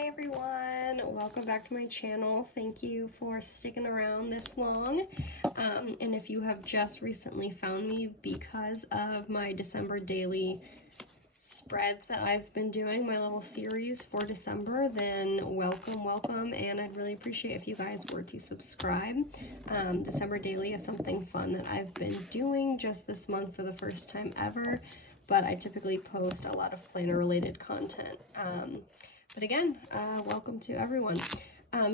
Hi everyone, welcome back to my channel. Thank you for sticking around this long. And if you have just recently found me because of my December daily spreads that I've been doing, my little series for December, then welcome, and I'd really appreciate if you guys were to subscribe. December daily is something fun that I've been doing just this month for the first time ever, but I typically post a lot of planner related content. But again, welcome to everyone.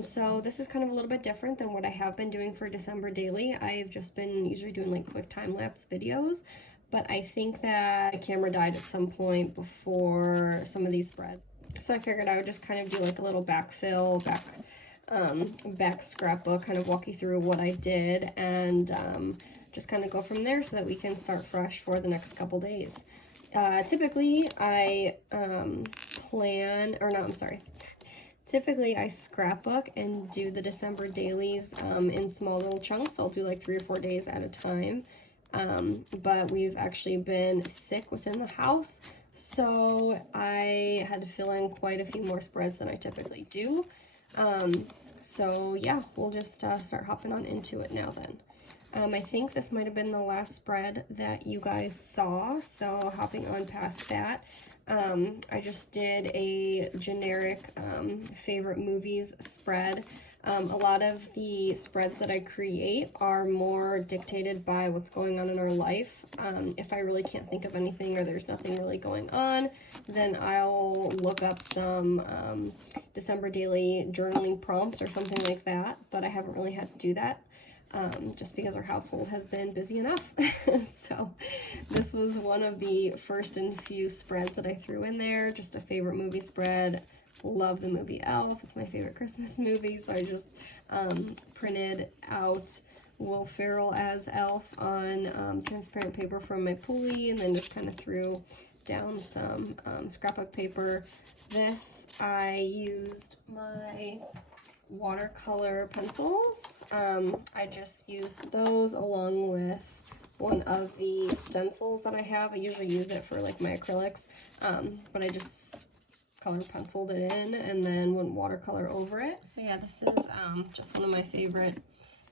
So this is kind of a little bit different than what I have been doing for December daily. I've just been usually doing like quick time-lapse videos, but I think that my camera died at some point before some of these spreads. So I figured I would just kind of do like a little backfill, back scrapbook, kind of walk you through what I did, and just kind of go from there so that we can start fresh for the next couple days. Typically I typically I scrapbook and do the December dailies in small little chunks. I'll do like 3 or 4 days at a time. But we've actually been sick within the house, so I had to fill in quite a few more spreads than I typically do. So yeah, we'll just start hopping on into it now then. I think this might have been the last spread that you guys saw, so hopping on past that, I just did a generic favorite movies spread. A lot of the spreads that I create are more dictated by what's going on in our life. If I really can't think of anything or there's nothing really going on, then I'll look up some December daily journaling prompts or something like that, but I haven't really had to do that. Just because our household has been busy enough. So this was one of the first and few spreads that I threw in there, just a favorite movie spread. Love the movie Elf. It's my favorite Christmas movie, so I just printed out Will Ferrell as Elf on transparent paper from my pulley, and then just kind of threw down some scrapbook paper. This, I used my watercolor pencils. I just used those along with one of the stencils that I have. I usually use it for like my acrylics, but I just color penciled it in and then went watercolor over it. So yeah, this is just one of my favorite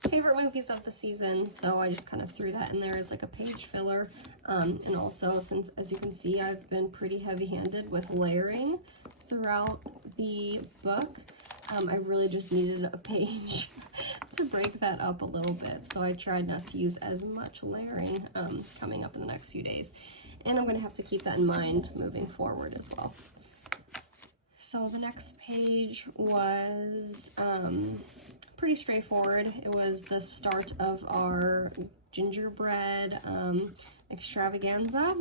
movies of the season, so I just kind of threw that in there as like a page filler. And also, since as you can see, I've been pretty heavy-handed with layering throughout the book, I really just needed a page to break that up a little bit, so I tried not to use as much layering coming up in the next few days, and I'm going to have to keep that in mind moving forward as well. So the next page was pretty straightforward. It was the start of our Gingerbread Extravaganza.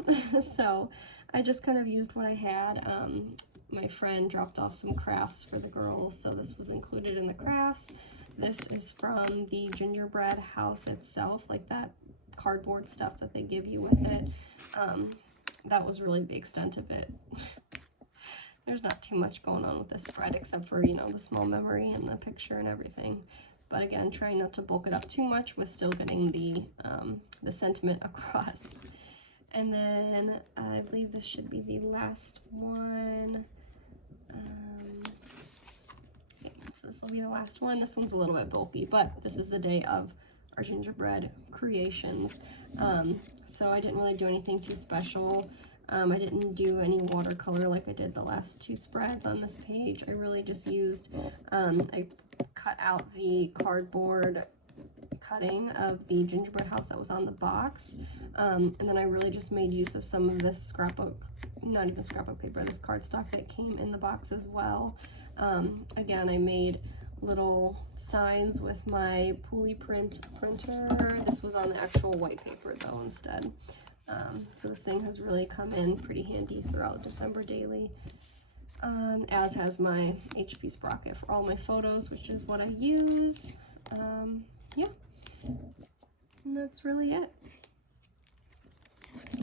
So I just kind of used what I had. My friend dropped off some crafts for the girls, so this was included in the crafts. This is from the gingerbread house itself, like that cardboard stuff that they give you with it. That was really the extent of it. There's not too much going on with this spread except for, you know, the small memory and the picture and everything. But again, trying not to bulk it up too much with still getting the sentiment across. And then I believe this should be the last one. So this will be the last one. This one's a little bit bulky, but this is the day of our gingerbread creations. So I didn't really do anything too special. I didn't do any watercolor like I did the last 2 spreads on this page. I really just used, I cut out the cardboard cutting of the gingerbread house that was on the box, and then I really just made use of some of this scrapbook, not even scrapbook paper, this cardstock that came in the box as well. Again, I made little signs with my pulley printer. This was on the actual white paper though instead. So this thing has really come in pretty handy throughout December daily, as has my HP sprocket for all my photos, which is what I use. Yeah, and that's really it.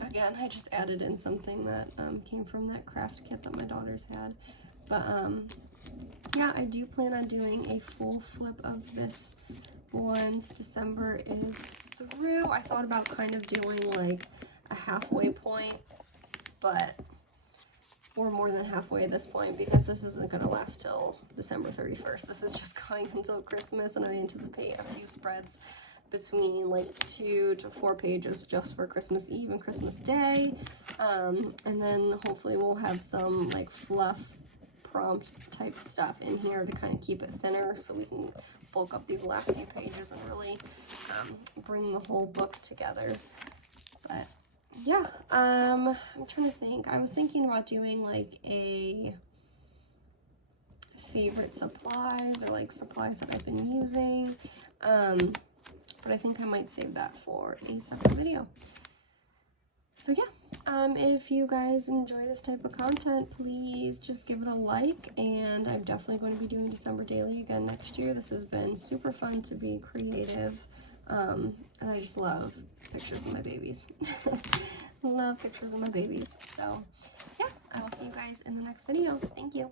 Again, I just added in something that came from that craft kit that my daughters had. But yeah, I do plan on doing a full flip of this once December is through. I thought about kind of doing like a halfway point, but we're more than halfway at this point, because this isn't going to last till December 31st. This is just going until Christmas, and I anticipate a few spreads between like 2 to 4 pages just for Christmas Eve and Christmas Day. And then hopefully we'll have some like fluff prompt type stuff in here to kind of keep it thinner, so we can bulk up these last few pages and really bring the whole book together. But yeah, I'm trying to think. I was thinking about doing like a favorite supplies, or like supplies that I've been using, but I think I might save that for a separate video. So yeah, if you guys enjoy this type of content, please just give it a like, and I'm definitely going to be doing December Daily again next year. This has been super fun to be creative, and I just love pictures of my babies. Love pictures of my babies. So yeah, I will see you guys in the next video. Thank you.